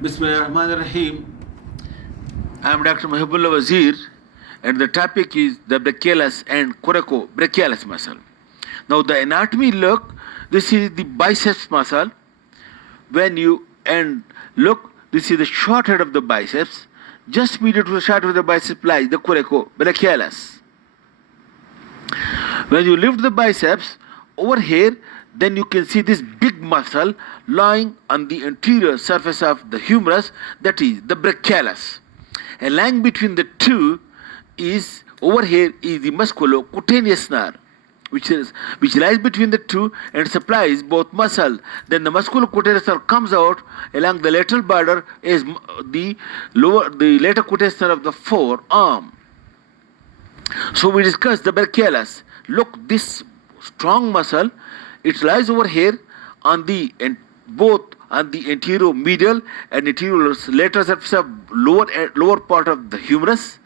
Bismillahirrahmanirrahim. I am Dr. Mohibullah Wazir, and the topic is the brachialis and coracobrachialis muscle. Now, the anatomy look, this is the biceps muscle. Look, this is the short head of the biceps. Just medial to the short head of the biceps lies the coracobrachialis. When you lift the biceps over here, then you can see this big muscle lying on the anterior surface of the humerus, that is the brachialis. And lying between the two is, over here is the musculocutaneous nerve, which lies between the two and supplies both muscle. Then the musculocutaneous nerve comes out along the lateral border as the lateral cutaneous nerve of the forearm. So we discussed the brachialis. Look, this strong muscle, it lies over here on both on the anterior medial and anterior lateral surface of lower part of the humerus,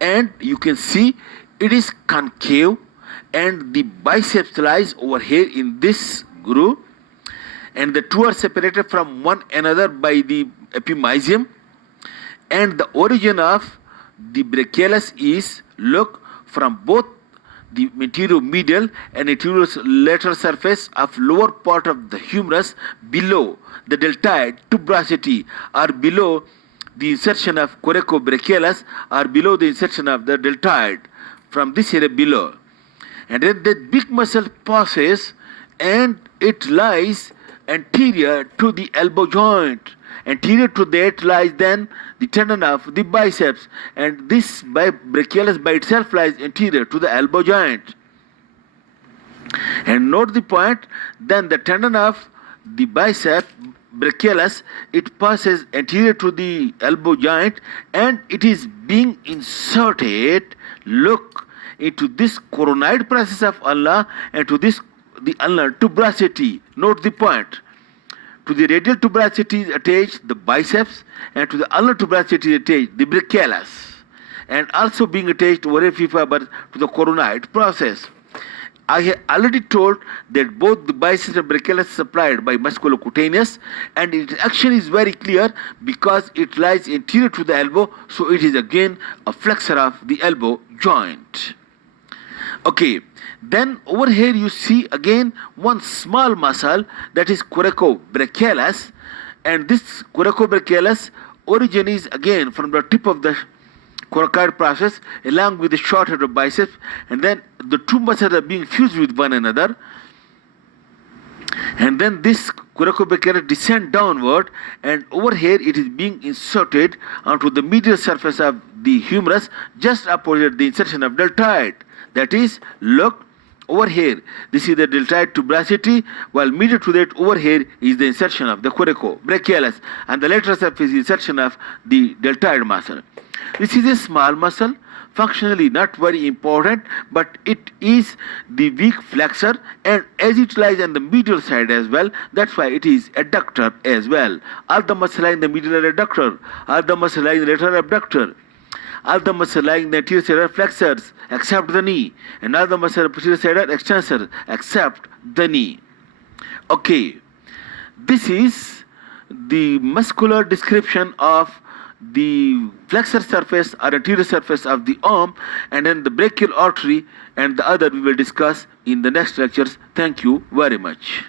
and you can see it is concave, and the biceps lies over here in this groove, and the two are separated from one another by the epimysium, and the origin of the brachialis is, look, from both the anterior medial and anterior lateral surface of lower part of the humerus below the deltoid tuberosity, or below the insertion of coracobrachialis, or below the insertion of the deltoid, from this area below. And then the big muscle passes and it lies anterior to the elbow joint. Anterior to that lies then the tendon of the biceps, and this brachialis by itself lies anterior to the elbow joint. And note the point, then the tendon of the bicep brachialis, it passes anterior to the elbow joint, and it is being inserted, look, into this coronoid process of ulna, and to this the ulnar tuberosity. Note the point. To the radial tuberosity is attached the biceps, and to the ulnar tuberosity is attached the brachialis, and also being attached over a fiber to the coronoid process. I have already told that both the biceps and brachialis are supplied by musculocutaneous, and its action is very clear because it lies anterior to the elbow, so it is again a flexor of the elbow joint. Okay, then over here you see again one small muscle, that is coracobrachialis, and this coracobrachialis origin is again from the tip of the coracoid process along with the short head of biceps, and then the two muscles are being fused with one another, and then this coracobrachialis descends downward, and over here it is being inserted onto the medial surface of the humerus just opposite the insertion of deltoid. That is, look, over here, this is the deltoid tuberosity, while medial to that over here is the insertion of the coracobrachialis, and the lateral surface is insertion of the deltoid muscle. This is a small muscle, functionally not very important, but it is the weak flexor, and as it lies on the medial side as well, that's why it is adductor as well. All the muscle lie in the medial adductor, all the muscle lie in the lateral abductor, all the muscle lying in the anterior side are flexors except the knee, and all the muscle posterior side are extensors except the knee. Okay, this is the muscular description of the flexor surface or anterior surface of the arm, and then the brachial artery, and the other we will discuss in the next lectures. Thank you very much.